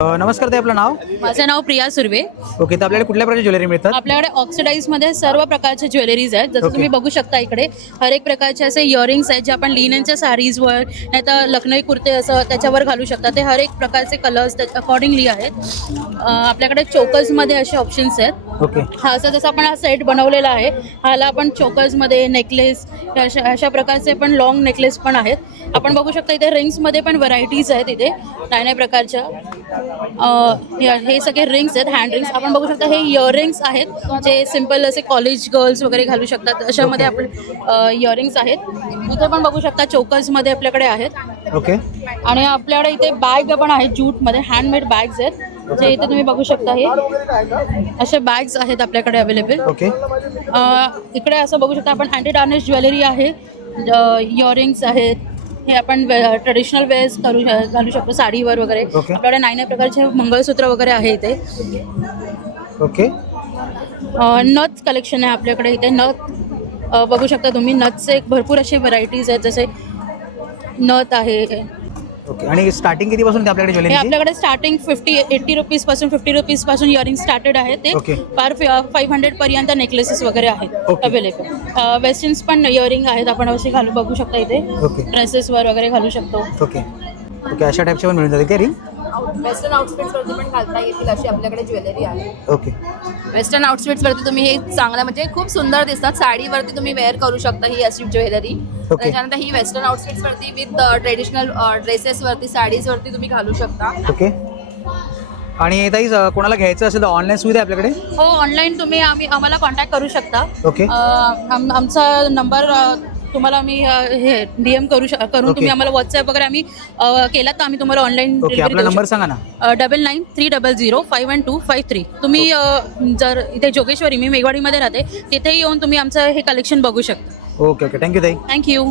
नमस्कार ताई, आपलं नाव? माझं नाव प्रिया सुर्वे. ओके, तर आपल्याकडे कुठल्या प्रकारची ज्वेलरी मिळतात? आपल्याकडे ऑक्सिडाइज मध्ये सर्व प्रकारचे ज्वेलरीज आहेत. जसं Okay. तुम्ही बघू शकता इकडे हर एक प्रकारचे असे इयरिंग्स आहेत जे आपण लिननच्या साडीजवर नाही तर लखनई कुर्ते असं त्याच्यावर घालू शकता. ते हर एक प्रकारचे कलर्स अकॉर्डिंगली आहेत. आपल्याकडे चोकर्समध्ये असे ऑप्शन्स आहेत. ओके. हा असं जसं आपण हा सेट बनवलेला आहे, ह्याला आपण चोकर्समध्ये नेकलेस अशा प्रकारचे पण लॉंग नेकलेस पण आहेत. आपण बघू शकता इथे रिंग्समध्ये पण व्हरायटीज आहेत. इथे नाही प्रकारच्या हे सगळे रिंग्स आहेत, हँड रिंग्स. आपण बघू शकता हे इयरिंग्स आहेत जे सिम्पल असे कॉलेज गर्ल्स वगैरे घालू शकतात. अशामध्ये आपले इयरिंग्स आहेत. इथे पण बघू शकता चोकर्समध्ये आपल्याकडे आहेत. ओके. आणि आपल्याकडे इथे बॅग पण आहेत ज्यूटमध्ये, हँडमेड बॅग्स आहेत जे इथे तुम्ही बघू शकता. हे असे बॅग्स आहेत आपल्याकडे अवेलेबल. ओके. इकडे असं बघू शकता आपण अँटी टार्निश ज्वेलरी आहे, इयरिंग्स आहेत. हे आपण ट्रेडिशनल वेअर्स घालू शकतो साडीवर वगैरे. Okay. आपल्याकडे नाना प्रकारचे मंगळसूत्र वगैरे आहे इथे. ओके. नथ कलेक्शन आहे आपल्याकडे इथे. नथ बघू शकता तुम्ही. नथचे भरपूर असे व्हरायटीज आहेत, जसे नथ आहे. ओके. आणि स्टार्टिंग कितीपासून ते आपल्याकडे हे ज्वेलरी? आपल्याकडे स्टार्टिंग 80 रुपीजपासून 50 रुपीजपासून इयरिंग स्टार्टेड आहे. ते Okay. पार 500 पर्यंत नेकलेसेस वगैरे आहेत Okay. अवेलेबल. वेस्टर्न्स पण इयरिंग आहेत, आपण असे घालू बघू शकता इथे. ओके. ड्रेसेसवर वगैरे घालू शकतो. ओके. ओके, अशा टाईपचे पण मिळून जाते का रिंग? वेस्टर्न आउटफिट्सवरती पण घालता येतील अशी आपल्याकडे ज्वेलरी आहे. ओके. वेस्टर्न आउटफिट्सवरती तुम्ही हे चांगलं म्हणजे खूप सुंदर दिसतात. साडीवरती तुम्ही वेअर करू शकता ही अशी ज्वेलरी. Okay. त्याच्यानंतर ही वेस्टर्न आउटफिट्सवरती विथ ट्रेडिशनल ड्रेसेसवरती साडीजवरती तुम्ही घालू शकता. ओके. आणि ताई, कोणाला घ्यायचं असेल तर ऑनलाईन सुविधा आहे आपल्याकडे? हो, ऑनलाईन तुम्ही आम्हाला कॉन्टॅक्ट करू शकता. ओके. आमचा नंबर तुम्हाला मी हे DM करून Okay. तुम्ही आम्हाला व्हॉट्सअप वगैरे आम्ही केला तर आम्ही तुम्हाला ऑनलाईन ओके, आपला नंबर सांगा ना. 9930051253. तुम्ही जर इथे जोगेश्वरी, मी मेघवाडीमध्ये राहते, तिथे येऊन तुम्ही आमचं हे कलेक्शन बघू शकता. ओके. ओके, थँक्यू ताई. थँक्यू.